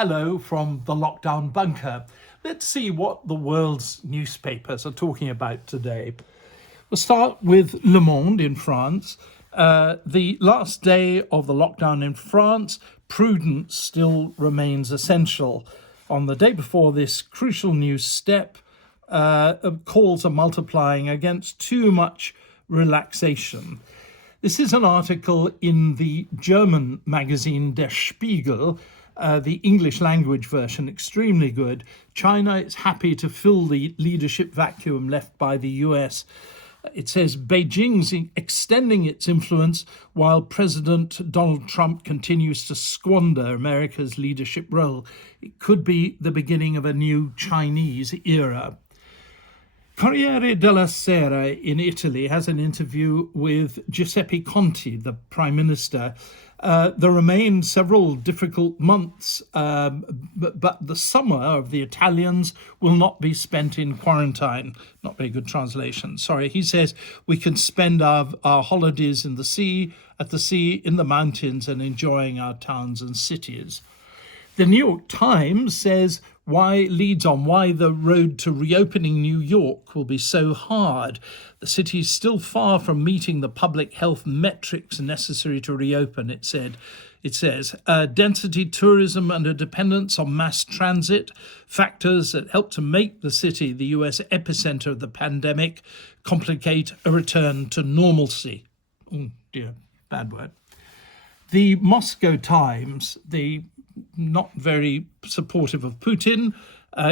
Hello from the lockdown bunker. Let's see what the world's newspapers are talking about today. We'll start with Le Monde in France. The last day of the lockdown in France, prudence still remains essential. On the day before this crucial new step, calls are multiplying against too much relaxation. This is an article in the German magazine Der Spiegel, the English language version, extremely good. China is happy to fill the leadership vacuum left by the US. It says Beijing's extending its influence while President Donald Trump continues to squander America's leadership role. It could be the beginning of a new Chinese era. Corriere della Sera in Italy has an interview with Giuseppe Conte, the Prime Minister. There remain several difficult months, but the summer of the Italians will not be spent in quarantine. Not very good translation, sorry. He says we can spend our holidays in the sea, at the sea, in the mountains, and enjoying our towns and cities. The New York Times says why the road to reopening New York will be so hard. The city is still far from meeting the public health metrics necessary to reopen, it says. Density tourism and a dependence on mass transit, factors that help to make the city the US epicenter of the pandemic, complicate a return to normalcy. Oh dear, bad word. The Moscow Times, the not very supportive of Putin,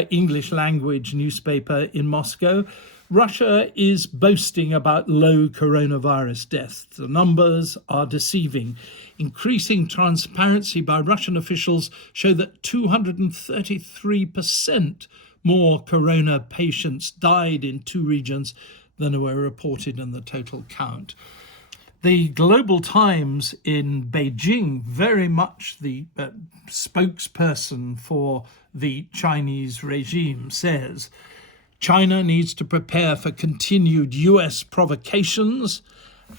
English language newspaper in Moscow. Russia is boasting about low coronavirus deaths. The numbers are deceiving. Increasing transparency by Russian officials show that 233% more corona patients died in two regions than were reported in the total count. The Global Times in Beijing, very much the spokesperson for the Chinese regime, says China needs to prepare for continued US provocations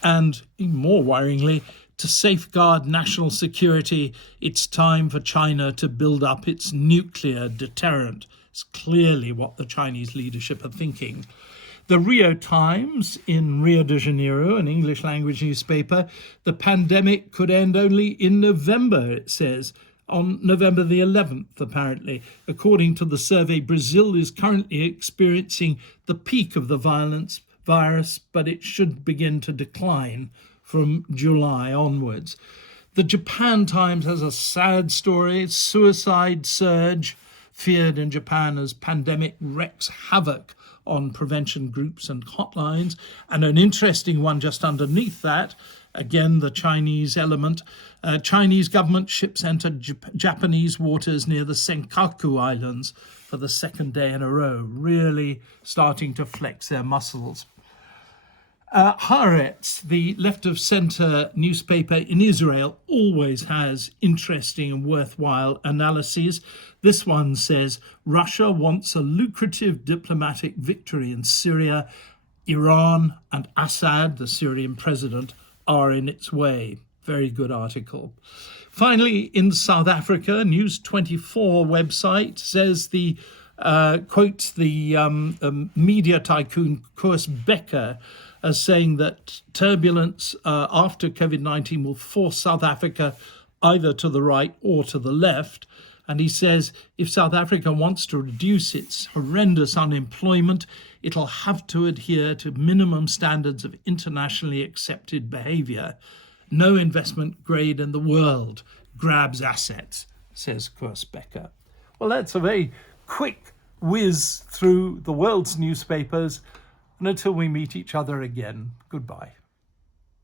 and, even more worryingly, to safeguard national security, it's time for China to build up its nuclear deterrent. It's clearly what the Chinese leadership are thinking. The Rio Times in Rio de Janeiro, an English language newspaper, the pandemic could end only in November, it says, on November the 11th, apparently. According to the survey, Brazil is currently experiencing the peak of the virus, but it should begin to decline from July onwards. The Japan Times has a sad story, suicide surge feared in Japan as pandemic wreaks havoc on prevention groups and hotlines, and an interesting one just underneath that, again the Chinese element. Chinese government ships entered Japanese waters near the Senkaku Islands for the second day in a row, really starting to flex their muscles. Haaretz, the left-of-centre newspaper in Israel, always has interesting and worthwhile analyses. This one says Russia wants a lucrative diplomatic victory in Syria. Iran and Assad, the Syrian president, are in its way. Very good article. Finally, in South Africa, News 24 website says quotes the media tycoon Koos Becker as saying that turbulence after COVID-19 will force South Africa either to the right or to the left. And he says if South Africa wants to reduce its horrendous unemployment, it'll have to adhere to minimum standards of internationally accepted behavior. No investment grade in the world grabs assets, says Koos Becker. Well, that's a very quick whiz through the world's newspapers. And until we meet each other again, goodbye.